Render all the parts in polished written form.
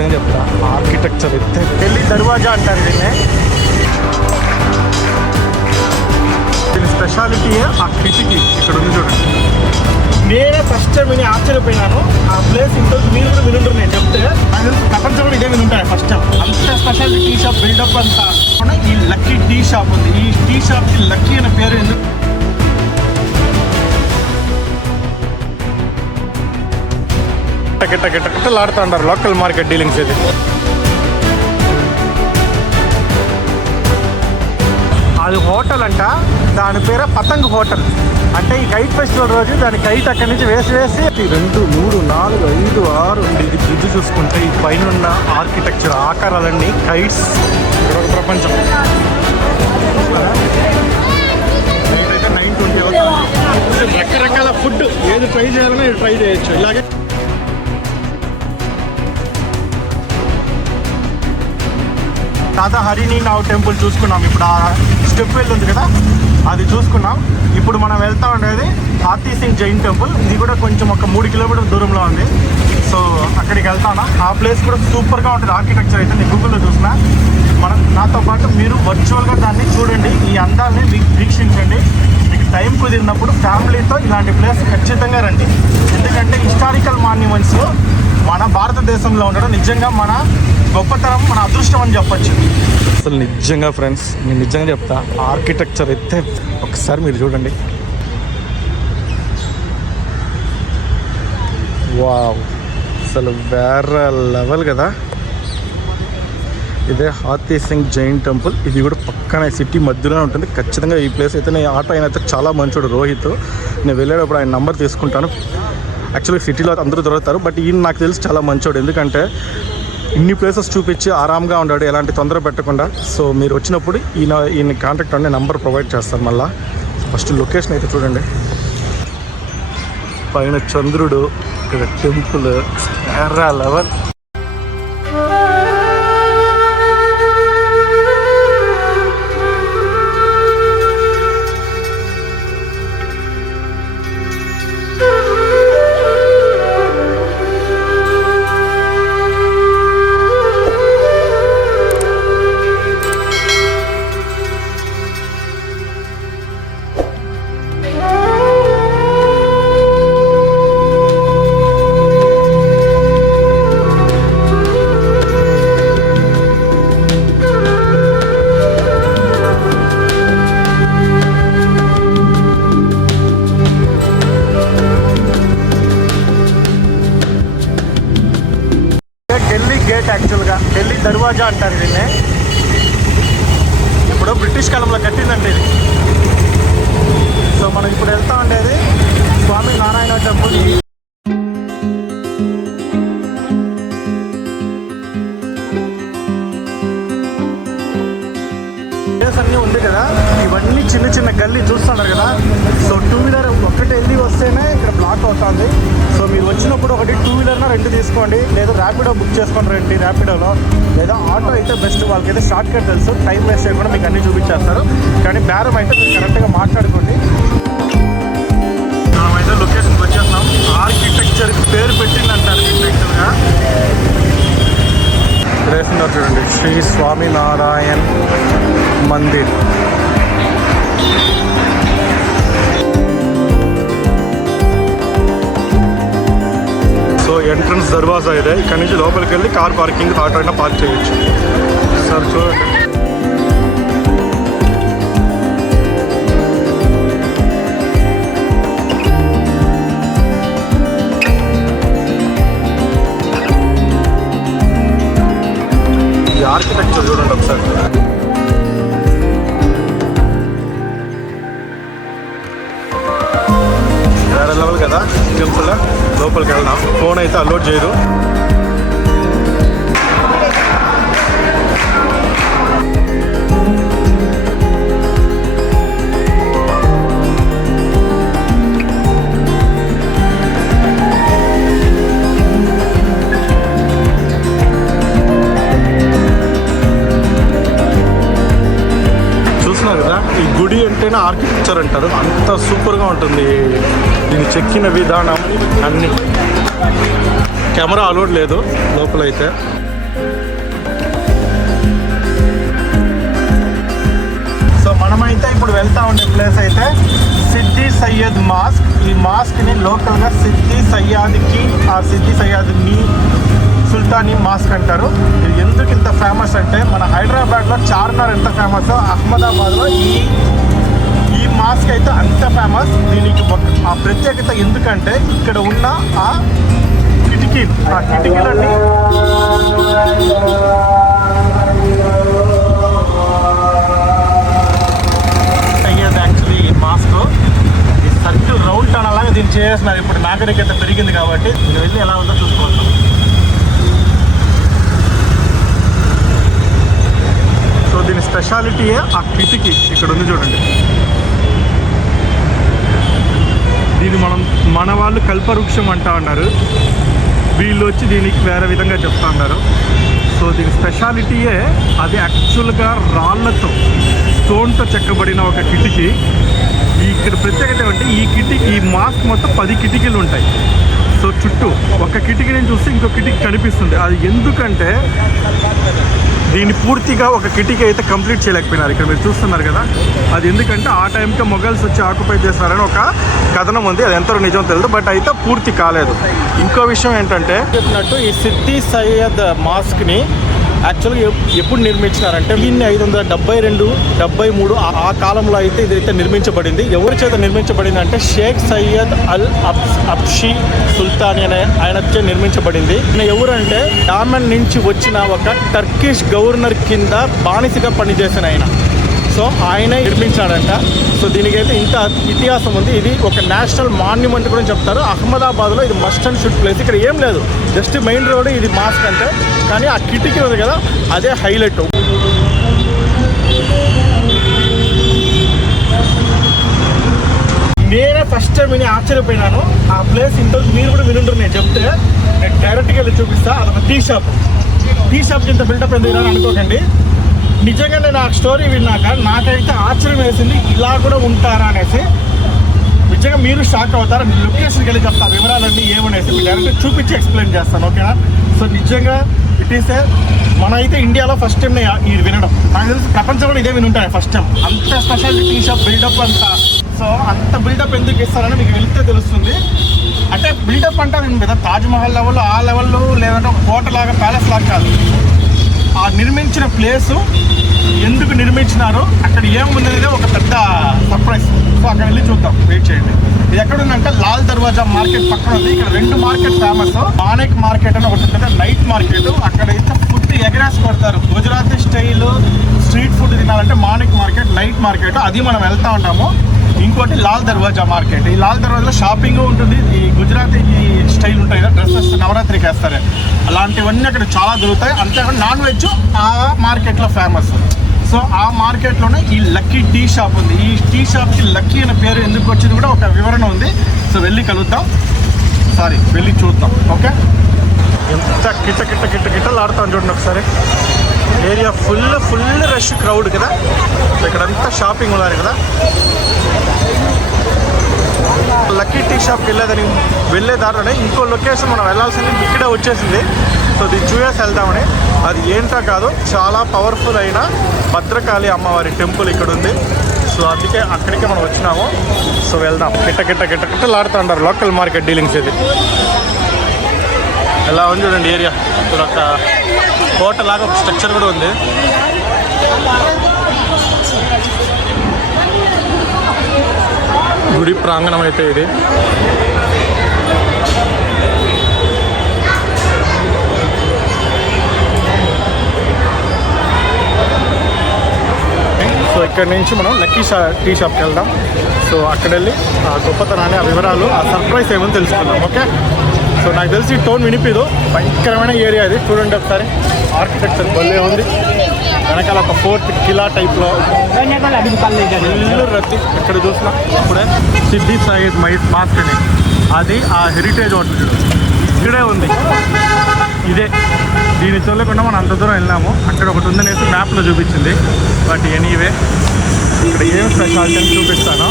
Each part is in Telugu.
నిజంగా చెప్తా, ఆర్కిటెక్చర్ అయితే ఢిల్లీ దర్వాజా అంటారు దీన్ని. దీని స్పెషాలిటీ ఆ కిటికీ ఇక్కడ ఉంది చూడండి. నేనే ఫస్ట్ టైం విని ఆశ్చర్యపోయినాను. ఆ ప్లేస్ ఇంతకు మీరు కూడా వినుంటారు. నేను చెప్తే ప్రపంచంలో ఇదే వినుంటాయి ఫస్ట్ టైం. అంత స్పెషాలిటీ టీ షాప్ బిల్డప్ అంతా. ఈ లక్కీ టీ షాప్ ఉంది. ఈ టీ షాప్కి లక్కీ అనే పేరు ఎందుకు? గిట్టలు ఆడుతూ ఉంటారు లోకల్ మార్కెట్ డీలింగ్స్. ఇది అది హోటల్ అంట. దాని పేరు పతంగ్ హోటల్. అంటే ఈ కైట్ ఫెస్టివల్ రోజు దాని కైట్ అక్కడి నుంచి వేసి 2, 3, 4, 5, 6 ఇది బ్రిడ్జ్ చూసుకుంటే ఈ పైన ఉన్న ఆర్కిటెక్చర్ ఆకారాలన్నీ కైట్స్. ఇక్కడ ఒక ప్రపంచం. అయితే 9:20 అవుతుంది. రకరకాల ఫుడ్ ఏది ట్రై చేయాలన్నా ఇది ట్రై చేయొచ్చు. ఇలాగే తాత హరినీనావ్ టెంపుల్ చూసుకున్నాం. ఇప్పుడు ఆ స్టెప్ వెల్ ఉంది కదా, అది చూసుకున్నాం. ఇప్పుడు మనం వెళ్తా ఉండేది హాతీ సింగ్ జైన్ టెంపుల్. ఇది కూడా కొంచెం ఒక 3 కిలోమీటర్ల దూరంలో ఉంది. సో అక్కడికి వెళ్తాను. ఆ ప్లేస్ కూడా సూపర్గా ఉంటుంది. ఆర్కిటెక్చర్ అయితే నేను గూగుల్లో చూసిన. నాతో పాటు మీరు వర్చువల్గా దాన్ని చూడండి. ఈ అందాన్ని వీక్షించండి. మీకు టైం కుదిరినప్పుడు ఫ్యామిలీతో ఇలాంటి ప్లేస్ ఖచ్చితంగా రండి. ఎందుకంటే హిస్టారికల్ మాన్యుమెంట్స్ మన భారతదేశంలో ఉండడం నిజంగా మన గొప్పతనం, మన అదృష్టం అని చెప్పచ్చు. అసలు నిజంగా ఫ్రెండ్స్, నేను నిజంగా చెప్తా, ఆర్కిటెక్చర్ అయితే ఒకసారి మీరు చూడండి. వావ్, అసలు వేరే లెవెల్ కదా. ఇదే హాతీ సింగ్ జైన్ టెంపుల్. ఇది కూడా పక్కన సిటీ మధ్యలోనే ఉంటుంది. ఖచ్చితంగా ఈ ప్లేస్ అయితే నేను ఆటో అయిన అయితే చాలా మంచోడు రోహిత్. నేను వెళ్ళేటప్పుడు ఆయన నంబర్ తీసుకుంటాను. యాక్చువల్గా సిటీలో అందరూ దొరుకుతారు, బట్ ఈయన నాకు తెలిసి చాలా మంచోడు. ఎందుకంటే ఇన్ని ప్లేసెస్ చూపించి ఆరాంగా ఉన్నాడు, ఎలాంటి తొందర పెట్టకుండా. సో మీరు వచ్చినప్పుడు ఈయన కాంటాక్ట్ అనే నెంబర్ ప్రొవైడ్ చేస్తాను. మళ్ళీ ఫస్ట్ లొకేషన్ అయితే చూడండి. పైన చంద్రుడు, ఇక్కడ టెంపుల్, వేరే లెవెల్. యాక్చువల్గా ఢిల్లీ దర్వాజా అంటారు దీన్ని. ఇప్పుడు బ్రిటిష్ కాలంలో కట్టిందంటే ఇది. సో మనం ఇప్పుడు వెళ్తా ఉండేది స్వామి నారాయణ టెంపుల్. అన్నీ ఉంది కదా, ఇవన్నీ చిన్న చిన్న గల్లీ చూస్తున్నారు కదా. సో 2 వీలర్ ఒక్కటి వెళ్ళి వస్తేనే ఇక్కడ బ్లాక్ అవుతుంది. సో మీరు వచ్చినప్పుడు ఒకటి 2 వీలర్న 2 తీసుకోండి, లేదా ర్యాపిడో బుక్ చేసుకొని రండి. ర్యాపిడోలో లేదా ఆటో అయితే బెస్ట్. వాళ్ళకైతే షార్ట్ కట్ తెలుసు, టైం వేస్ట్ చేయకుండా మీకు అన్నీ చూపించేస్తారు. కానీ బేరం అయితే మీరు కరెక్ట్గా మాట్లాడుకోండి. మనమైతే లొకేషన్కి వచ్చేస్తున్నాం. ఆర్కిటెక్చర్కి పేరు పెట్టిందంటారు యాక్చువల్గా. వేస్తున్నారు చూడండి, శ్రీ స్వామినారాయణ్ మందిర్. సో ఎంట్రన్స్ దర్వాజా ఇదే. ఇక్కడ నుంచి లోపలికి వెళ్ళి కార్ పార్కింగ్ ఆటో అయినా పార్క్ చేయొచ్చు. సార్ చూడండి, ఆర్కిటెక్చర్ చూడండి ఒకసారి. వేరే లెవెల్ కదా టెంపుల్. లోపలికి వెళ్దాం. ఫోన్ అయితే అలౌడ్ చేయరు. గుడి అంటేనే ఆర్కిటెక్చర్ అంటారు. అంత సూపర్గా ఉంటుంది. దీన్ని చెక్కిన విధానం అన్నీ. కెమెరా అలౌడ్ లేదు లోపలైతే. మనమైతే ఇప్పుడు వెళ్తా ఉండే ప్లేస్ అయితే సిద్ది సయ్యద్ మాస్క్. ఈ మాస్క్ని లోకల్గా సిద్ది సయ్యాద్కి సిద్ది సయ్యాద్ని సుల్తానీ మాస్క్ అంటారు. ఇది ఎందుకు ఇంత ఫేమస్ అంటే మన హైదరాబాద్లో చార్మినార్ ఎంత ఫేమస్, అహ్మదాబాద్లో ఈ మాస్క్ అయితే అంత ఫేమస్. దీనికి ఆ ప్రత్యేకత ఎందుకంటే ఇక్కడ ఉన్న ఆ కిటికీలన్నీ యాక్చువల్లీ ఈ మాస్క్ ఈ సర్కిల్ రౌండ్ టర్న్ అలాగే దీన్ని చేస్తున్నారు. ఇప్పుడు నాగరికత పెరిగింది కాబట్టి నేను వెళ్ళి ఎలా ఉందో చూసుకోవచ్చు. సో దీని స్పెషాలిటీయే ఆ కిటికీ ఇక్కడ ఉంది చూడండి. దీన్ని మన వాళ్ళు కల్పవృక్షం అంటా ఉన్నారు, వీళ్ళు వచ్చి దీనికి వేరే విధంగా చెప్తా ఉన్నారు. సో దీని స్పెషాలిటీయే అది యాక్చువల్గా రాళ్లతో స్టోన్తో చెక్కబడిన ఒక కిటికీ. ఇక్కడ ప్రత్యేకత ఏమంటే ఈ మాస్క్ మొత్తం 10 కిటికీలు ఉంటాయి. సో చుట్టూ ఒక కిటికీని చూస్తే ఇంకో కిటికీ కనిపిస్తుంది. అది ఎందుకంటే దీన్ని పూర్తిగా ఒక కిటికీ అయితే కంప్లీట్ చేయలేకపోయినారు. ఇక్కడ మీరు చూస్తున్నారు కదా, అది ఎందుకంటే ఆ టైంకి మొఘల్స్ వచ్చి ఆక్యుపై చేస్తున్నారని ఒక కథనం ఉంది. అది ఎంతో నిజం తెలియదు, బట్ అయితే పూర్తి కాలేదు. ఇంకో విషయం ఏంటంటే చెప్పినట్టు ఈ సిద్ది సయ్యద్ మాస్క్ని యాక్చువల్గా ఎప్పుడు నిర్మించినారంటే 1572, 73 ఆ కాలంలో అయితే ఇదైతే నిర్మించబడింది. ఎవరి చేత నిర్మించబడింది అంటే షేక్ సయ్యద్ అల్ అబ్షీ సుల్తానీ అనే ఆయనచే నిర్మించబడింది. ఈయన ఎవరంటే యామన్ నుంచి వచ్చిన ఒక టర్కిష్ గవర్నర్ కింద బానిసగా పనిచేసిన ఆయన. సో ఆయనే నిర్మించాడంట. సో దీనికైతే ఇంత ఇతిహాసం ఉంది. ఇది ఒక నేషనల్ మాన్యుమెంట్ కూడా చెప్తారు. అహ్మదాబాద్లో ఇది మస్ట్ అండ్ షుడ్ ప్లేస్. ఇక్కడ ఏం లేదు, జస్ట్ మెయిన్ రోడ్ ఇది మాస్క్ అంటే, కానీ ఆ కిటికీ ఉంది కదా అదే హైలైట్. నేనే ఫస్ట్ టైం విని ఆశ్చర్యపోయినాను. ఆ ప్లేస్ ఇంతకు మీరు కూడా వినుంటారు. నేను చెప్తే నేను డైరెక్ట్గా వెళ్ళి చూపిస్తా. అదొక టీ షాప్కి ఇంత బిల్డప్ ఎందుకు అనుకోకండి. నిజంగా నేను ఆ స్టోరీ విన్నాక నాకైతే ఆశ్చర్యం వేసింది, ఇలా కూడా ఉంటారా అనేసి. నిజంగా మీరు షాక్ అవుతారు. లొకేషన్కి వెళ్ళి చెప్తా వివరాలన్నీ ఏమనేసి మీరు డైరెక్ట్ చూపించి ఎక్స్ప్లెయిన్ చేస్తాను, ఓకేనా? సో నిజంగా ఇట్ ఈస్ మన అయితే ఇండియాలో ఫస్ట్ టైం ఇది వినడం. నాకు తెలిసి ప్రపంచంలో ఇదే వినుంటాను ఫస్ట్ టైం. అంత స్పెషాలిటీ టీ షాప్ బిల్డప్ అంతా. సో అంత బిల్డప్ ఎందుకు ఇస్తారని మీకు వెళ్తే తెలుస్తుంది. అంటే బిల్డప్ అంటే నేను కదా తాజ్మహల్ లెవెల్లో ఆ లెవెల్లో లేదంటే ఒక కోట లాగా ప్యాలెస్ లాగా కాదు. ఆ నిర్మించిన ప్లేసు ఎందుకు నిర్మించినారో అక్కడ ఏముందనేది ఒక పెద్ద సర్ప్రైజ్. సో అక్కడ వెళ్ళి చూద్దాం, వెయిట్ చేయండి. ఇది ఎక్కడ ఉందంటే లాల్ దర్వాజా మార్కెట్ పక్కన ఉంది. ఇక్కడ 2 మార్కెట్ ఫేమస్. మానేక్ మార్కెట్ అని ఒకటి ఉంటుంది, నైట్ మార్కెట్. అక్కడైతే ఫుడ్ ఎగరేసి కొడతారు. గుజరాతీ స్టైల్ స్ట్రీట్ ఫుడ్ తినాలంటే మానేక్ మార్కెట్, నైట్ మార్కెట్, అది మనం వెళ్తూ ఉంటాము. ఇంకోటి లాల్ దర్వాజా మార్కెట్. ఈ లాల్ దర్వాజాలో షాపింగ్ ఉంటుంది. ఈ గుజరాతీ స్టైల్ ఉంటాయి కదా, డ్రెస్సెస్ నవరాత్రికి వేస్తారు, అలాంటివన్నీ అక్కడ చాలా దొరుకుతాయి. అంతేకాదు నాన్ వెజ్ ఆ మార్కెట్లో ఫేమస్. సో ఆ మార్కెట్లోనే ఈ లక్కీ టీ షాప్ ఉంది. ఈ టీ షాప్కి లక్కీ అనే పేరు ఎందుకు వచ్చింది కూడా ఒక వివరణ ఉంది. సో వెళ్ళి కలుద్దాం, వెళ్ళి చూద్దాం, ఓకే? ఎంత కిట్టలు ఆడుతాం చూడండి ఒకసారి. ఏరియా ఫుల్ రష్ క్రౌడ్ కదా. ఇక్కడంతా షాపింగ్ ఉన్నారు కదా. లక్కీ టీ షాప్కి వెళ్ళే దారిలోనే ఇంకో లొకేషన్ మనం వెళ్ళాల్సింది ఇక్కడే వచ్చేసింది. సో దీన్ని చూసేసి వెళ్దామని. అది ఏంటో కాదు, చాలా పవర్ఫుల్ అయిన భద్రకాళి అమ్మవారి టెంపుల్ ఇక్కడ ఉంది. సో అందుకే అక్కడికే మనం వచ్చినాము. సో వెళ్దాం. కిట్టలు ఆడుతూ ఉంటారు లోకల్ మార్కెట్ డీలింగ్స్. ఇది ఎలా ఉంది చూడండి ఏరియా. ఇక్కడ ఒక కోటలాగా ఒక స్ట్రక్చర్ కూడా ఉంది. గుడి ప్రాంగణం అయితే ఇది. సో ఇక్కడ నుంచి మనం లక్కీ టీ షాప్కి వెళ్దాం. సో అక్కడ వెళ్ళి ఆ గొప్పతనాన్ని, ఆ వివరాలు, ఆ సర్ప్రైజ్ ఏమని తెలుసుకుందాం, ఓకే? సో నాకు తెలిసి టోన్ వినిపిదు. భయంకరమైన ఏరియా ఇది. చూడండి ఒకసారి, ఆర్కిటెక్చర్ భలే ఉంది. వెనకాల ఒక ఫోర్ట్ కిలా టైప్లో ఇల్లు రద్దీ. ఇక్కడ చూసినా ఇప్పుడే సిద్ది సయ్యద్ మాస్క్ అని, అది ఆ హెరిటేజ్ హోటల్ ఇక్కడే ఉంది. ఇదే దీన్ని చూడకుండా మనం అంత దూరం వెళ్ళాము. అక్కడ ఒకటి ఉందనేసి మ్యాప్లో చూపించింది. బట్ ఎనీవే ఇక్కడ ఏం స్పెషాలిటీ అని చూపిస్తాను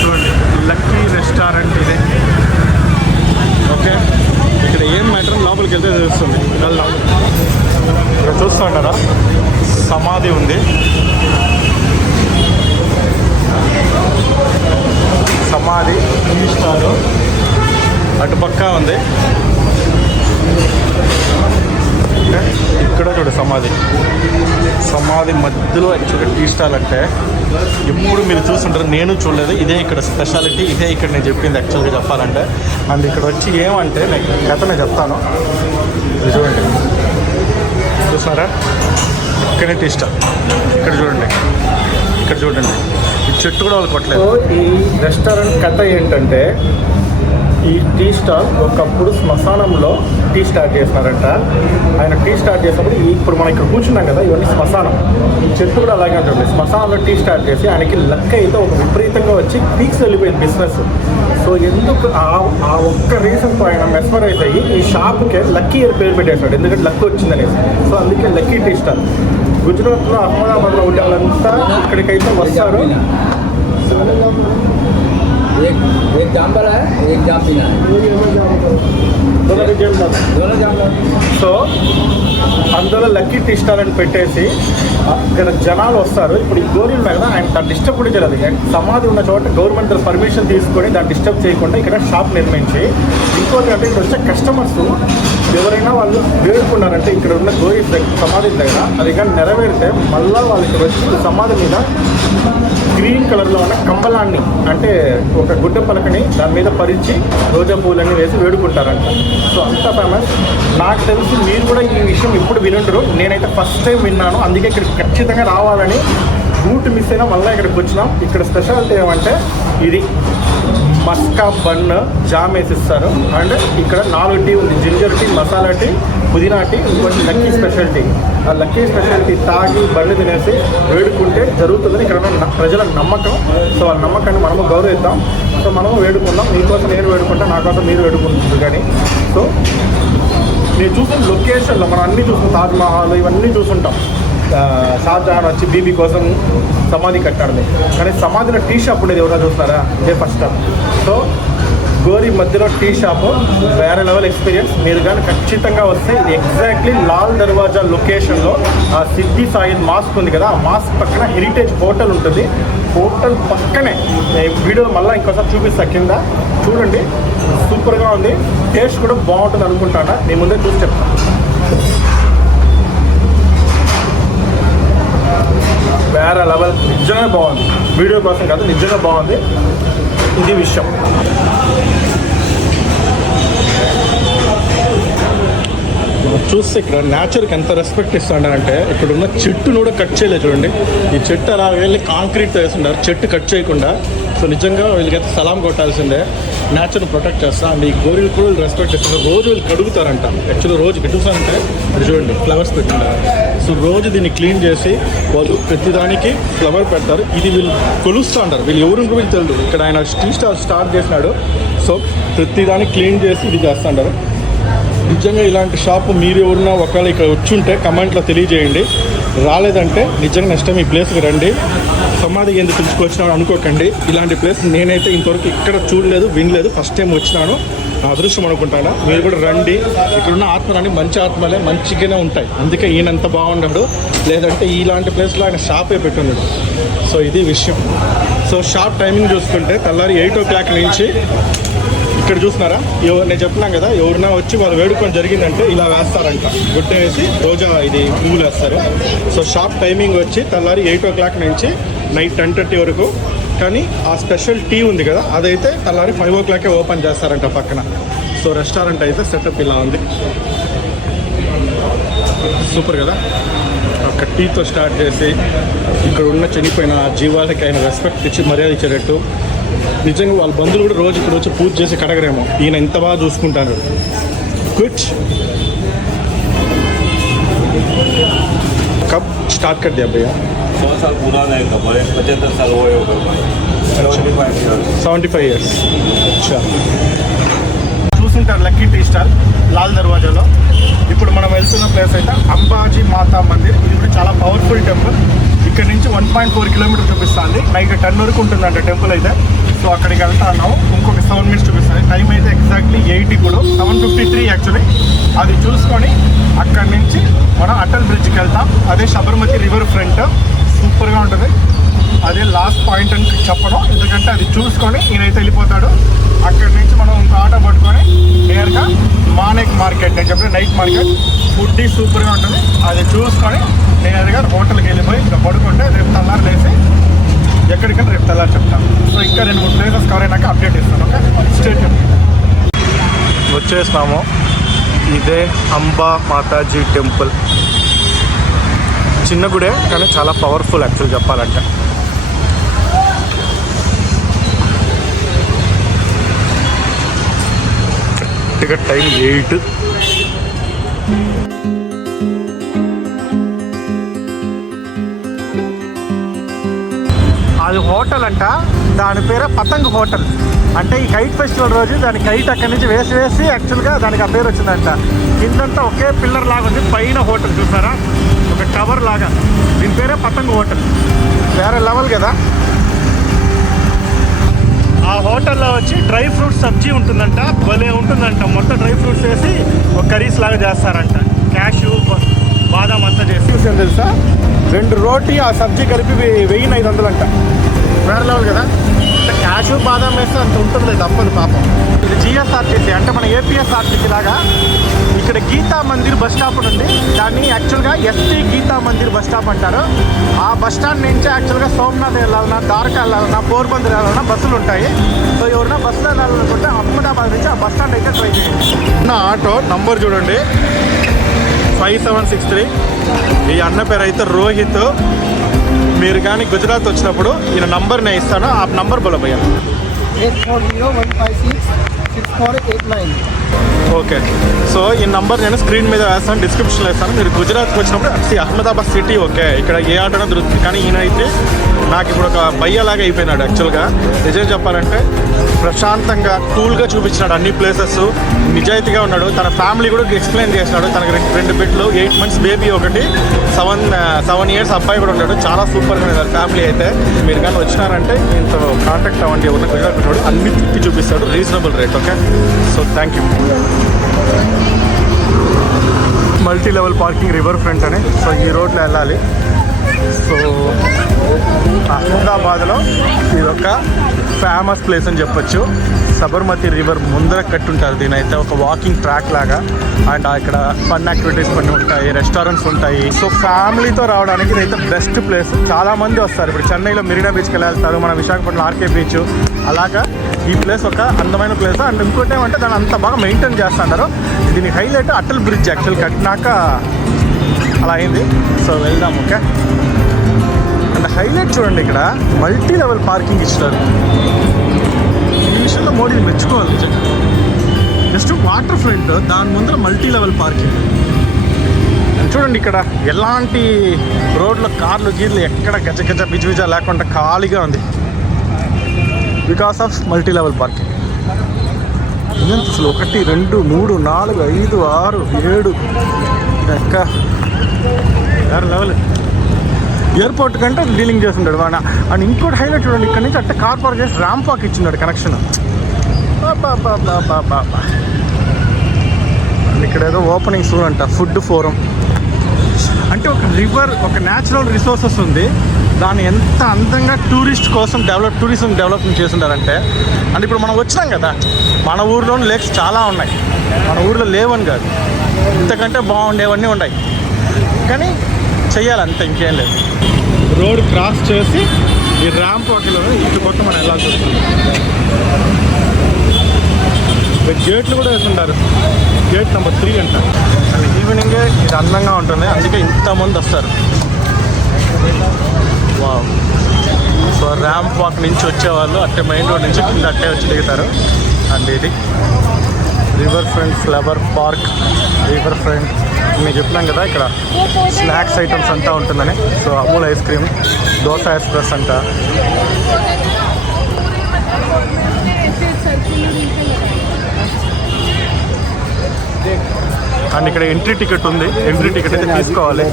చూడండి. లక్కీ రెస్టారెంట్ ఇదే, ఓకే? ఇక్కడ ఏం మ్యాటర్ లోపలికి వెళ్తే తెలుస్తుంది. వెళ్దాం. ఇక్కడ చూస్తూ ఉంటారా, సమాధి ఉంది. సమాధి టీ స్టాల్ అటు పక్క ఉంది. ఇక్కడ చూడు సమాధి మధ్యలో యాక్చువల్గా టీ స్టాల్ అంటే ఎప్పుడు మీరు చూస్తుంటారు, నేను చూడలేదు. ఇదే ఇక్కడ స్పెషాలిటీ, ఇదే ఇక్కడ నేను చెప్పింది యాక్చువల్గా చెప్పాలంటే. అండ్ ఇక్కడ వచ్చి ఏమంటే నేను గతనే చెప్తాను. ఇది చూడండి, చూసారా ఇక్కడే టీ స్టాల్. ఇక్కడ చూడండి ఈ చెట్టు కూడా వాళ్ళు కొట్టలేదు. ఈ రెస్టారెంట్ కథ ఏంటంటే, ఈ టీ స్టాల్ ఒకప్పుడు శ్మశానంలో టీ స్టార్ట్ చేసినారంట. ఆయన టీ స్టార్ట్ చేసినప్పుడు ఇప్పుడు మనం ఇక్కడ కూర్చున్నాం కదా, ఇవన్నీ శ్మశానం. ఈ చెట్టు కూడా అలాగే ఉంటుంది. శ్మశానంలో టీ స్టార్ట్ చేసి ఆయనకి లక్ అయితే ఒక విపరీతంగా వచ్చి పీక్స్ వెళ్ళిపోయింది బిజినెస్. సో ఎందుకు ఆ ఒక్క రీజన్తో ఆయన మెస్మరైజ్ అయ్యి ఈ షాప్కి లక్కీ ఇయర్ పేరు పెట్టేశాడు, ఎందుకంటే లక్ వచ్చిందనేసి. సో అందుకే లక్కీ టీ స్టాల్. గుజరాత్లో అహ్మదాబాద్లో ఉండే వాళ్ళంతా ఇక్కడికైతే వస్తారు. एक जाम वाला है, एक जाम पीना है, दोनों जाम। సో అందులో లక్కీ టీ స్టాల్ అని పెట్టేసి ఇక్కడ జనాలు వస్తారు. ఇప్పుడు ఈ గోరీలు మీద ఆయన దాన్ని డిస్టర్బ్ కూడా చేయలేదు. సమాధి ఉన్న చోట గవర్నమెంట్ పర్మిషన్ తీసుకొని దాన్ని డిస్టర్బ్ చేయకుండా ఇక్కడ షాప్ నిర్మించి, ఇంకోటి అంటే ఇక్కడ వచ్చే కస్టమర్స్ ఎవరైనా వాళ్ళు వేడుకున్నారంటే ఇక్కడ ఉన్న గోరీ సమాధి దగ్గర అది కానీ నెరవేరితే మళ్ళీ వాళ్ళు ఇక్కడ వచ్చి సమాధి మీద గ్రీన్ కలర్లో ఉన్న కంబలాన్ని అంటే ఒక గుడ్డ పలకని దాని మీద పరిచి రోజా పూలన్నీ వేసి వేడుకుంటారంట. సో అంత ఫేమస్. నాకు తెలిసి మీరు కూడా ఈ విషయం ఇప్పుడు వినుంటారు, నేనైతే ఫస్ట్ టైం విన్నాను. అందుకే ఇక్కడికి ఖచ్చితంగా రావాలని రూట్ మిస్ అయినా మళ్ళీ ఇక్కడికి వచ్చినాం. ఇక్కడ స్పెషాలిటీ ఏమంటే ఇది మస్కా బన్ జామ్ వేసిస్తారు. అండ్ ఇక్కడ 4 టీ ఉంది, జింజర్ టీ, మసాలా టీ, పుదీనా టీ, ఇంకోటి లక్కీ స్పెషాలిటీ. ఆ లక్కీ స్పెషాలిటీ తాగి బన్ను తినేసి వేడుకుంటే జరుగుతుందని ఇక్కడ ఉన్న ప్రజల నమ్మకం. సో ఆ నమ్మకాన్ని మనము గౌరవిద్దాం. సో మనము వేడుకుందాం. మీకోసం నేను వేడుకుంటా, నా కోసం మీరు వేడుకుంటుంది. కానీ సో నేను చూసిన లొకేషన్లో మనం అన్నీ చూస్తాం, తాజ్మహల్ ఇవన్నీ చూసుంటాం. షాజహాన్ వచ్చి బీబీ కోసం సమాధి కట్టాడు, కానీ సమాధిలో టీ షాప్ ఉండేది ఎవరైనా చూస్తారా? ఇదే ఫస్ట్ టైం. సో గోరీ మధ్యలో టీ షాపు వేరే లెవెల్ ఎక్స్పీరియన్స్. మీరు కానీ ఖచ్చితంగా వస్తే ఇది ఎగ్జాక్ట్లీ లాల్ దర్వాజా లొకేషన్లో ఆ సిద్ధి సాయిద్ మాస్క్ ఉంది కదా, ఆ మాస్క్ పక్కన హెరిటేజ్ హోటల్ ఉంటుంది. హోటల్ పక్కనే వీడియోలో మళ్ళీ ఇంకోసారి చూపిస్తా, కింద చూడండి. సూపర్గా ఉంది, టేస్ట్ కూడా బాగుంటుంది అనుకుంటాను. నేను ముందే చూసి చెప్తాను. వేరే లెవెల్, నిజంగా బాగుంది. వీడియో కోసం కాదు, నిజంగా బాగుంది. ఇది విషయం. చూస్తే ఇక్కడ నేచర్కి ఎంత రెస్పెక్ట్ ఇస్తుంటారంటే, ఇక్కడ ఉన్న చెట్టును కూడా కట్ చేయలేదు చూడండి. ఈ చెట్టు అలా వెళ్ళి కాంక్రీట్తో వేస్తుంటారు, చెట్టు కట్ చేయకుండా. సో నిజంగా వీళ్ళకైతే సలాం కొట్టాల్సిందే. నేచర్ని ప్రొటెక్ట్ చేస్తా. అండ్ ఈ గోరీలు కూడా రెస్పెక్ట్ ఇస్తారు. రోజు వీళ్ళు కడుగుతారంట. యాక్చువల్లీ రోజు కట్టుకుంటే అది చూడండి ఫ్లవర్స్ పెట్టింటారు. సో రోజు దీన్ని క్లీన్ చేసి వాళ్ళు ప్రతిదానికి ఫ్లవర్ పెడతారు. ఇది వీళ్ళు కొలుస్తూ ఉంటారు. వీళ్ళు ఎవరు వీళ్ళు తెలియదు. ఇక్కడ ఆయన టీ స్టాల్ స్టార్ట్ చేసినాడు. సో ప్రతిదాన్ని క్లీన్ చేసి ఇది చేస్తుంటారు. నిజంగా ఇలాంటి షాపు మీరు ఎవరున్నా ఒకవేళ ఇక్కడ వచ్చుంటే కమెంట్లో తెలియజేయండి. రాలేదంటే నిజంగా నెక్స్ట్ టైం ఈ ప్లేస్కి రండి. సమాధికి ఎందుకు పిలుచుకొచ్చినాను అనుకోకండి. ఇలాంటి ప్లేస్ నేనైతే ఇంతవరకు ఇక్కడ చూడలేదు, వినలేదు. ఫస్ట్ టైం వచ్చినాను, అదృష్టం అనుకుంటాను. మీరు కూడా రండి. ఇక్కడున్న ఆత్మలన్నీ మంచి ఆత్మలే, మంచిగానే ఉంటాయి. అందుకే ఈయన ఎంత బాగున్నాడు. లేదంటే ఇలాంటి ప్లేస్లో ఆయన షాపే పెట్టున్నాడు. సో ఇది విషయం. సో షాప్ టైమింగ్ చూసుకుంటే తెల్లారి 8 o'clock నుంచి ఇక్కడ చూస్తున్నారా, నేను చెప్పినాం కదా, ఎవరైనా వచ్చి వాళ్ళు వేడుకొని జరిగిందంటే ఇలా వేస్తారంట. గుట్ట వేసి రోజా ఇది పువ్వులు వేస్తారు. సో షాప్ టైమింగ్ వచ్చి తెల్లారి 8 o'clock నుంచి నైట్ 10:30 వరకు. కానీ ఆ స్పెషల్ టీ ఉంది కదా, అదైతే తెల్లారి 5 o'clock ఓపెన్ చేస్తారంట పక్కన. సో రెస్టారెంట్ అయితే సెటప్ ఇలా ఉంది. సూపర్ కదా. ఒక టీతో స్టార్ట్ చేసి ఇక్కడ ఉన్న చనిపోయిన జీవాలకి ఆయన రెస్పెక్ట్ ఇచ్చి మర్యాద ఇచ్చేటట్టు. నిజంగా వాళ్ళ బంధువులు కూడా రోజు ఇక్కడ వచ్చి పూజ చేసి కడగరేమో, ఈయన ఎంత బాగా చూసుకుంటారు. గుడ్. कब स्टार्ट कर दिया भैया? 100 साल पुराना है कब, 75 साल हुए होगा, 75 years. अच्छा. చూస్తుంటారు లక్కీ టీ స్టాల్ లాల్ దర్వాజాలో. ఇప్పుడు మనం వెళ్తున్న ప్లేస్ అయితే అంబాజీ మాతా మందిర్. ఇది కూడా చాలా పవర్ఫుల్ టెంపుల్. ఇక్కడ నుంచి 1.4 kilometers చూపిస్తుంది. నైట్ 10 వరకు ఉంటుందంట టెంపుల్ అయితే. సో అక్కడికి వెళ్తా ఉన్నాం. ఇంకొక 7 minutes చూపిస్తుంది. టైం అయితే ఎగ్జాక్ట్లీ 8 కూడా 7:53 యాక్చువల్లీ. అది చూసుకొని అక్కడి నుంచి మనం అటల్ బ్రిడ్జ్కి వెళ్తాం. అదే శబర్మతి రివర్ ఫ్రంట్. సూపర్గా ఉంటుంది. అదే లాస్ట్ పాయింట్ అని చెప్పడం, ఎందుకంటే అది చూసుకొని ఈయనైతే వెళ్ళిపోతాడు. అక్కడి నుంచి మనం ఇంకో ఆటో పట్టుకొని నేరుగా మానేక్ మార్కెట్, నేను చెప్పిన నైట్ మార్కెట్ ఫుడ్ సూపర్గా ఉంటుంది. అది చూసుకొని నేరుగా హోటల్కి వెళ్ళిపోయి ఇంకా పడుకుంటే రేపు తెల్లారి లేసి ఎక్కడికైనా రేపు తెల్లారి చెప్తాను. సో ఇంకా 2-3 ప్లేసెస్ కవర్ అయినాక అప్డేట్ ఇస్తాను. ఓకే, స్టేట్ వచ్చేసినాము. ఇదే అంబా మాతాజీ టెంపుల్. చిన్న గుడే కానీ చాలా పవర్ఫుల్ యాక్చువల్ చెప్పాలంటే. Ticket time 8. అది హోటల్ అంట, దాని పేరు పతంగ్ హోటల్. అంటే ఈ కైట్ ఫెస్టివల్ రోజు దాని కైట్ అక్కడి నుంచి వేసి యాక్చువల్గా దానికి ఆ పేరు వచ్చిందంట. కిందంతా ఒకే పిల్లర్ లాగా ఉంది, పైన హోటల్ చూసారా ఒక టవర్ లాగా. దీని పేరే పతంగ్ హోటల్. వేరే లెవెల్ కదా. ఆ హోటల్లో వచ్చి డ్రై ఫ్రూట్స్ సబ్జీ ఉంటుందంట, భలే ఉంటుందంట. మొత్తం డ్రై ఫ్రూట్స్ వేసి ఒక కర్రీస్ లాగా చేస్తారంట. క్యాషు బాదాం అంతా చేసి తెలుసా, 2 రోటీ ఆ సబ్జీ కలిపి 1500 అంట. వేరే లెవెల్ కదా. అంటే క్యాషు బాదాం వేస్తే అంత ఉంటుంది, తప్పదు పాపం. ఇది జిఎస్ఆర్టీసీ అంటే మన ఏపీఎస్ఆర్టీసీ లాగా. ఇక్కడ గీతా మందిర్ బస్ స్టాప్ ఉంది. దాన్ని యాక్చువల్గా ST Geeta Mandir bus stop అంటారు. ఆ బస్ స్టాండ్ నుంచి యాక్చువల్గా సోమనాథ్ వెళ్ళాలన్నా, ద్వారకా వెళ్ళాలన్నా, పోర్బందర్ వెళ్ళాలన్నా బస్సులు ఉంటాయి. సో ఎవరైనా బస్సులో వెళ్ళాలనుకుంటే అహ్మదాబాద్ నుంచి ఆ బస్ స్టాండ్ అయితే ట్రై చేయండి. నా ఆటో నంబర్ చూడండి 5763. ఈ అన్న పేరు అయితే రోహిత్. మీరు కానీ గుజరాత్ వచ్చినప్పుడు ఈయన నంబర్ నేను ఇస్తాను, ఆ నంబర్ బలపోయాను. 8401566489. ఓకే, సో ఈ నంబర్ నేను స్క్రీన్ మీద వేస్తాను, డిస్క్రిప్షన్లో వేస్తాను. మీరు గుజరాత్కి వచ్చినప్పుడు అహ్మదాబాద్ సిటీ ఓకే, ఇక్కడ ఏ ఆటోనో దొరుకుతుంది. కానీ ఈయన అయితే నాకు ఇప్పుడు ఒక భయ్యలాగా అయిపోయినాడు యాక్చువల్గా. నిజం చెప్పాలంటే ప్రశాంతంగా కూల్గా చూపించినాడు అన్ని ప్లేసెస్. నిజాయితీగా ఉన్నాడు. తన ఫ్యామిలీ కూడా ఎక్స్ప్లెయిన్ చేసినాడు. తనకి 2 బిడ్డలు, 8 months బేబీ, ఒకటి 7 years అబ్బాయి కూడా ఉన్నాడు. చాలా సూపర్గా ఉన్నారు ఫ్యామిలీ అయితే. మీరు కానీ వచ్చినారంటే ఇంత కాంటాక్ట్ అవ్వండి. ఎవరిన గుజరాత్ ఉన్నాడు, అన్ని తిప్పి చూపిస్తాడు, reasonable rate. Okay, so thank you. Multi level parking river front అని. సో ఈ రోడ్లో వెళ్ళాలి. సో అహ్మదాబాద్లో ఇదొక ఫేమస్ ప్లేస్ అని చెప్పొచ్చు. సబర్మతి రివర్ ముందర కట్టుంటారు దీని అయితే, ఒక వాకింగ్ ట్రాక్ లాగా. అండ్ ఇక్కడ ఫన్ యాక్టివిటీస్ కొన్ని ఉంటాయి, రెస్టారెంట్స్ ఉంటాయి. సో ఫ్యామిలీతో రావడానికి ఇదైతే బెస్ట్ ప్లేస్. చాలామంది వస్తారు. ఇప్పుడు చెన్నైలో మెరీనా బీచ్కి వెళ్తారు, మన విశాఖపట్నం ఆర్కే బీచ్. అలాగా ఈ ప్లేస్ ఒక అందమైన ప్లేస్. అండ్ ఇంకోటి ఏమంటే దాన్ని అంత బాగా మెయింటైన్ చేస్తున్నారు. దీని హైలైట్ అటల్ బ్రిడ్జ్ యాక్చువల్ కట్టినాక అలా అయింది. సో వెళ్దాం. ఓకే, అండ్ హైలైట్ చూడండి, ఇక్కడ మల్టీ లెవెల్ పార్కింగ్ ఇస్తారు. ఈ విషయంలో మోడీని మెచ్చుకోవాలి. జస్ట్ వాటర్ ఫ్రంట్, దాని ముందర మల్టీ లెవెల్ పార్కింగ్ చూడండి. ఇక్కడ ఎలాంటి రోడ్లో కార్లు గీర్లు ఎక్కడ గజ బిజుబిజ లేకుండా ఖాళీగా ఉంది. Because of multi level parking. ఎంత అసలు 1 2 3 4 5 6 7 ఎక్క వేరే లెవెల్. ఎయిర్పోర్ట్ కంటే డీలింగ్ చేస్తుంటాడు వాడు. అండ్ ఇంకోటి హైలైట్ చూడండి, ఇక్కడ నుంచి అట్టే కార్ పార్క్ చేసి ర్యాంప్ వాక్ ఇచ్చిండాడు కనెక్షన్. ఇక్కడ ఏదో ఓపెనింగ్ సూన్ అంట, ఫుడ్ ఫోరం. అంటే ఒక రివర్, ఒక న్యాచురల్ రిసోర్సెస్ ఉంది, దాన్ని ఎంత అందంగా టూరిజం డెవలప్మెంట్ చేస్తుంటారంటే. అంటే ఇప్పుడు మనం వచ్చినాం కదా, మన ఊర్లోని లేక్స్ చాలా ఉన్నాయి, మన ఊర్లో లేవని కాదు, ఇంతకంటే బాగుండేవన్నీ ఉన్నాయి. కానీ చెయ్యాలంతే, ఇంకేం లేదు. రోడ్ క్రాస్ చేసి ఈ ర్యాంప్ వాకిలో ఇటు పక్క మనం వెళ్ళాల్సి వస్తుంది. గేట్లు కూడా వేస్తుంటారు, గేట్ నెంబర్ 3 అంట. అండ్ ఈవినింగే ఇది అందంగా ఉంటుంది, అందుకే ఇంతమంది వస్తారు. వావ్. సో ర్యాంప్ వాక్ నుంచి వచ్చేవాళ్ళు అట్టే మెయిన్ రోడ్ నుంచి కింద అట్టే వచ్చి దిగుతారు. అండ్ ఇది river front flower park. River front మీకు చెప్పినాం కదా, ఇక్కడ స్నాక్స్ ఐటమ్స్ అంతా ఉంటుందని. So Amul ice cream, dosa express అంట. అండ్ ఇక్కడ ఎంట్రీ టికెట్ ఉంది, ఎంట్రీ టికెట్ అయితే తీసుకోవాలి.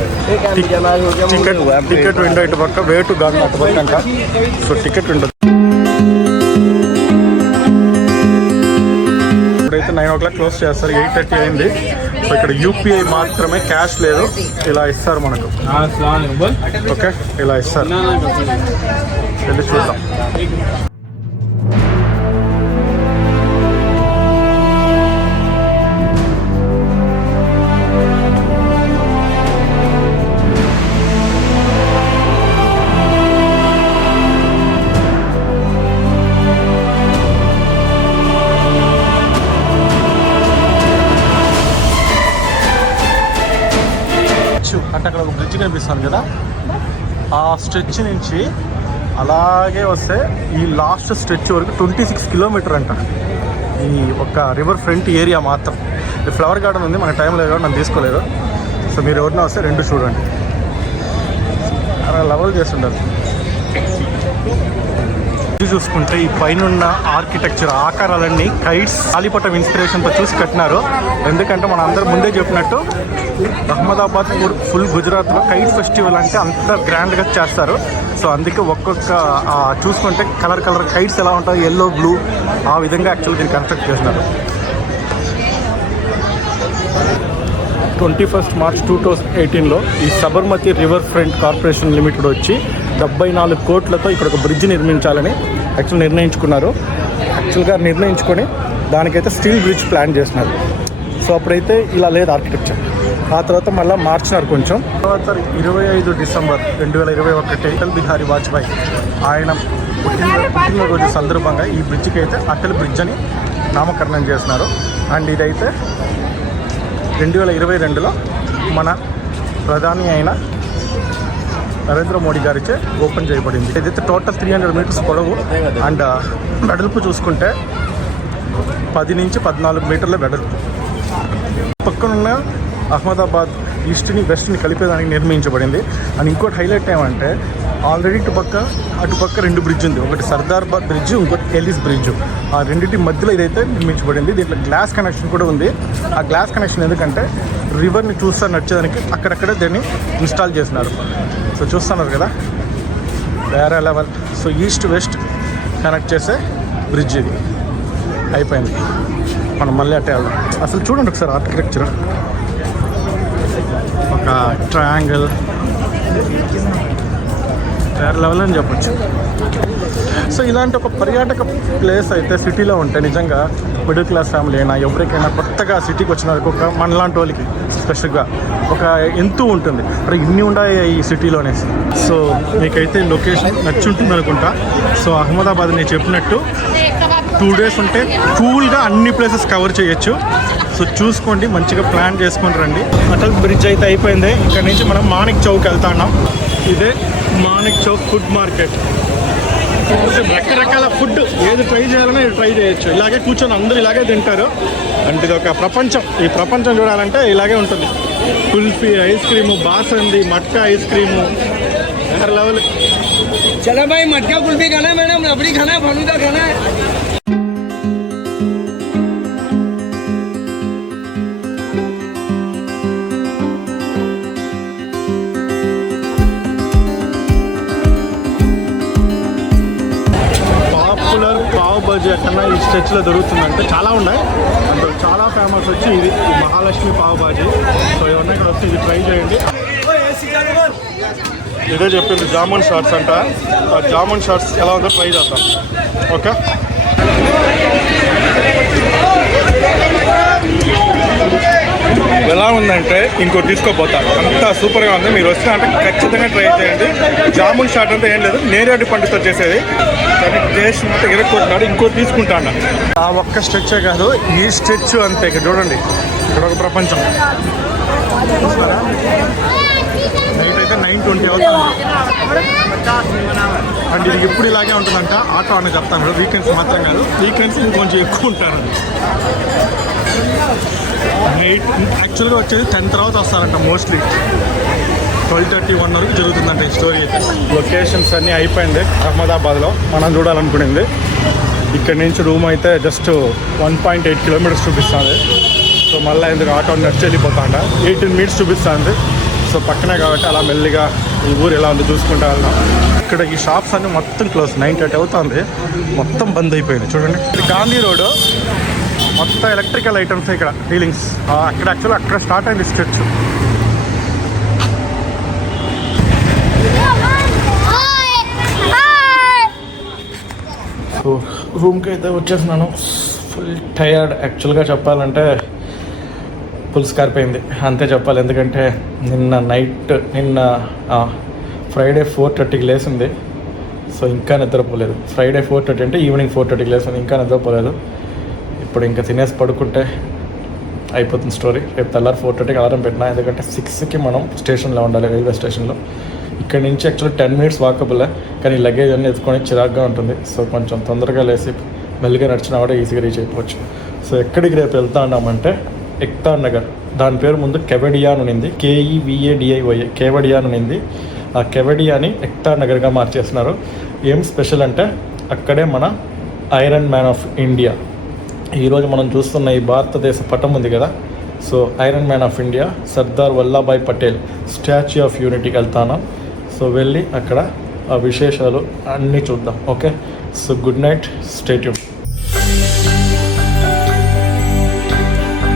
టికెట్ విండో ఇటు పక్క, వే టు గార్డెన్ అటు పక్క అంట. సో టికెట్ విండో ఇప్పుడైతే 9 o'clock క్లోజ్ చేస్తారు, 8:30 అయింది. సో ఇక్కడ యూపీఐ మాత్రమే, క్యాష్ లేదు. ఇలా ఇస్తారు మనకు. ఓకే, ఇలా ఇస్తారు. వెళ్ళి చూద్దాం. అంటే అక్కడ ఒక బ్రిడ్జ్ కనిపిస్తుంది కదా, ఆ స్ట్రెచ్ నుంచి అలాగే వస్తే ఈ లాస్ట్ స్ట్రెచ్ వరకు 26 కిలోమీటర్ అంట ఈ ఒక రివర్ ఫ్రంట్ ఏరియా మాత్రం. ఈ ఫ్లవర్ గార్డెన్ ఉంది, మన టైం లేదు కాబట్టి నన్ను తీసుకోలేదు. సో మీరు ఎవరినా వస్తే రెండు చూడండి, అలా లెవెల్ చేస్తుండాలి. ఇది చూసుకుంటే ఈ పైన ఆర్కిటెక్చర్ ఆకారాలన్నీ కైట్స్, గాలిపటం ఇన్స్పిరేషన్తో చూసి కట్టినారు. ఎందుకంటే మనం అందరూ ముందే చెప్పినట్టు అహ్మదాబాద్ ఫుల్ గుజరాత్లో కైట్ ఫెస్టివల్ అంటే అంత గ్రాండ్గా చేస్తారు. సో అందుకే ఒక్కొక్క చూసుకుంటే కలర్ కైట్స్ ఎలా ఉంటాయి, ఎల్లో బ్లూ, ఆ విధంగా యాక్చువల్గా దీన్ని కన్స్ట్రక్ట్ చేస్తున్నారు. 21 మార్చ్ 2018లో ఈ Sabarmati river front corporation limited వచ్చి 74 కోట్లతో ఇక్కడ ఒక బ్రిడ్జ్ నిర్మించాలని నిర్ణయించుకున్నారు. నిర్ణయించుకొని దానికైతే స్టీల్ బ్రిడ్జ్ ప్లాన్ చేసినారు. సో అప్పుడైతే ఇలా లేదు ఆర్కిటెక్చర్. ఆ తర్వాత మళ్ళీ మార్చినారు కొంచెం. తర్వాత 25 డిసెంబర్ 2021 అటల్ బిహారీ వాజ్పేయి ఆయన పుట్టినరోజు సందర్భంగా ఈ బ్రిడ్జికి అయితే అటల్ బ్రిడ్జ్ అని నామకరణం చేసినారు. అండ్ ఇదైతే 2022లో మన ప్రధాని అయిన నరేంద్ర మోడీ గారిచే ఓపెన్ చేయబడింది. ఇదైతే టోటల్ 300 మీటర్స్ పొడవు అండ్ వెడల్పు చూసుకుంటే 10 నుంచి 14 మీటర్ల వెడల్పు. పక్కనున్న అహ్మదాబాద్ ఈస్ట్ని వెస్ట్ని కలిపేదానికి నిర్మించబడింది. అండ్ ఇంకోటి హైలైట్ ఏమంటే ఆల్రెడీ అటుపక్క 2 బ్రిడ్జ్ ఉంది. ఒకటి సర్దార్ బ్రిడ్జ్, ఇంకోటి ఎలిస్ బ్రిడ్జ్. ఆ రెండింటి మధ్యలో ఇదైతే నిర్మించబడింది. దీంట్లో గ్లాస్ కనెక్షన్ కూడా ఉంది. ఆ గ్లాస్ కనెక్షన్ ఎందుకంటే రివర్ని చూస్తా నడిచేదానికి అక్కడక్కడే దీన్ని ఇన్స్టాల్ చేసినారు. సో చూస్తున్నారు కదా, వేరే level. So east west connect చేసే బ్రిడ్జ్ ఇది అయిపోయింది. మనం మళ్ళీ అట్టే వెళ్దాం. అసలు చూడండి ఒకసారి ఆర్కిటెక్చర్, ఒక ట్రయాంగిల్, వేరే లెవెల్ అని చెప్పొచ్చు. సో ఇలాంటి ఒక పర్యాటక ప్లేస్ అయితే సిటీలో ఉంటే నిజంగా మిడిల్ క్లాస్ ఫ్యామిలీ అయినా ఎవరికైనా కొత్తగా సిటీకి వచ్చిన వాళ్ళకి, ఒక మనలాంటి వాళ్ళకి స్పెషల్గా ఒక ఎంతూ ఉంటుంది. మరి ఇన్ని ఉన్నాయి ఈ సిటీలోనే. సో మీకైతే లొకేషన్ నచ్చుంటుంది అనుకుంటా. సో అహ్మదాబాద్ నేను చెప్పినట్టు 2 డేస్ ఉంటే కూల్గా అన్ని ప్లేసెస్ కవర్ చేయొచ్చు. సో చూసుకోండి, మంచిగా ప్లాన్ చేసుకొని రండి. అటల్ బ్రిడ్జ్ అయితే అయిపోయింది. ఇక్కడ నుంచి మనం మాణిక్ చౌక్ వెళ్తా ఉన్నాం. ఇదే మాణిక్ చౌక్ ఫుడ్ మార్కెట్. రకరకాల ఫుడ్ ఏది ట్రై చేయాలన్నా ఇది ట్రై చేయొచ్చు. ఇలాగే కూర్చొని అందరూ ఇలాగే తింటారు. అంటే ఇది ఒక ప్రపంచం. ఈ ప్రపంచం చూడాలంటే ఇలాగే ఉంటుంది. Kulfi, ice cream, basundi, matka ice cream, వేరే లెవెల్. चलो भाई मटका कुल्फी खाना है मैडम, रबड़ी खाना है, फलूदा खाना है. పాపులర్ పావ్ బజీ ఎక్కడన్నా ఈ స్ట్రెచ్లో దొరుకుతుందంటే చాలా ఉన్నాయి. అందులో చాలా ఫేమస్ వచ్చి ఇది మహాలక్ష్మి పావ్ బాజీ. సో ఏమన్నా ఇక్కడ వస్తే ఇది ట్రై చేయండి. ఇదే చెప్పింది జామున్ షార్ట్స్ అంట. ఆ జామున్ షార్ట్స్ ఎలా ఉందో ట్రై చేద్దాం. ఓకే, ఎలా ఉందంటే ఇంకోటి తీసుకోపోతా. అంతా సూపర్గా ఉంది. మీరు వస్తే అంటే ఖచ్చితంగా ట్రై చేయండి. జామున్ షార్ట్ అంటే ఏం లేదు, నేరేడు పండుతో చేసేది. కానీ టేస్ట్ మొత్తం ఇరక్కొట్టినాడు. ఇంకోటి తీసుకుంటాను. ఆ ఒక్క స్ట్రెచ్చే కాదు, ఈ స్ట్రెచ్ అంతే. ఇక్కడ చూడండి, ఇక్కడ ఒక ప్రపంచం. నైట్ అయితే 9:20 అవుతుంది. అండ్ ఇది ఎప్పుడు ఇలాగే ఉంటుందంట. ఆటో అని చెప్తాను, వీకెండ్స్ మాత్రం కాదు, వీకెండ్స్ ఇంకొంచెం ఎక్కువ ఉంటారు. నైట్ యాక్చువల్గా వచ్చేది 10 తర్వాత వస్తారంట. మోస్ట్లీ 12:30-1 వరకు జరుగుతుందంట ఈ స్టోరీ అయితే. లొకేషన్స్ అన్నీ అయిపోయింది అహ్మదాబాద్లో మనం చూడాలనుకునేది. ఇక్కడి నుంచి రూమ్ అయితే జస్ట్ 1.8 కిలోమీటర్స్ చూపిస్తుంది. సో మళ్ళీ ఎందుకు ఆటో నడిచి వెళ్ళిపోతాండ 18 మినిట్స్ చూపిస్తుంది. సో పక్కనే కాబట్టి అలా మెల్లిగా ఈ ఊరు ఎలా ఉంది చూసుకుంటా వెళ్దాం. ఇక్కడ ఈ షాప్స్ అన్నీ మొత్తం క్లోజ్. 9:30 అవుతుంది, మొత్తం బంద్ అయిపోయింది. చూడండి, ఇది గాంధీ రోడ్డు. మొత్తం ఎలక్ట్రికల్ ఐటమ్స్ ఇక్కడ డీలింగ్స్. అక్కడ యాక్చువల్ అక్కడ స్టార్ట్ అయింది స్ట్రెచ్. సో రూమ్కి అయితే వచ్చేసినాను. Full tired. యాక్చువల్గా చెప్పాలంటే ఫుల్ స్కార్ప్ అయింది అంతే చెప్పాలి. ఎందుకంటే నిన్న ఫ్రైడే 4:30కి లేసింది. సో ఇంకా నిద్రపోలేదు. ఫ్రైడే 4:30 అంటే ఈవినింగ్ 4:30కి లేసింది, ఇంకా నిద్రపోలేదు. ఇప్పుడు ఇంకా తినేసి పడుకుంటే అయిపోతుంది స్టోరీ. రేపు తెల్లారి 4:30కి అలారం పెట్టినా, ఎందుకంటే 6కి మనం స్టేషన్లో ఉండాలి, రైల్వే స్టేషన్లో. ఇక్కడ నుంచి యాక్చువల్లీ 10 minutes వాకబుల్, కానీ లగేజ్ అన్నీ ఎత్తుకొని చిరాగ్గా ఉంటుంది. సో కొంచెం తొందరగా లేసి మెల్లిగా నడిచినా కూడా ఈజీగా రీచ్ అయిపోవచ్చు. సో ఎక్కడికి రేపు వెళ్తా ఉన్నామంటే ఎక్తా నగర్. దాని పేరు ముందు కెవడియా అని ఉంది, KEVADIYA, కేవడియా అని ఉంది. ఆ కెవడియాని ఎక్తా నగర్గా మార్చేస్తున్నారు. ఏం స్పెషల్ అంటే అక్కడే మన ఐరన్ మ్యాన్ ఆఫ్ ఇండియా, ఈరోజు మనం చూస్తున్న ఈ భారతదేశ పటం ఉంది కదా, so iron man of India Sardar Vallabhbhai Patel statue of యూనిటీకి వెళ్తాను. సో వెళ్ళి అక్కడ ఆ విశేషాలు అన్నీ చూద్దాం. Okay, so good night, stay tune.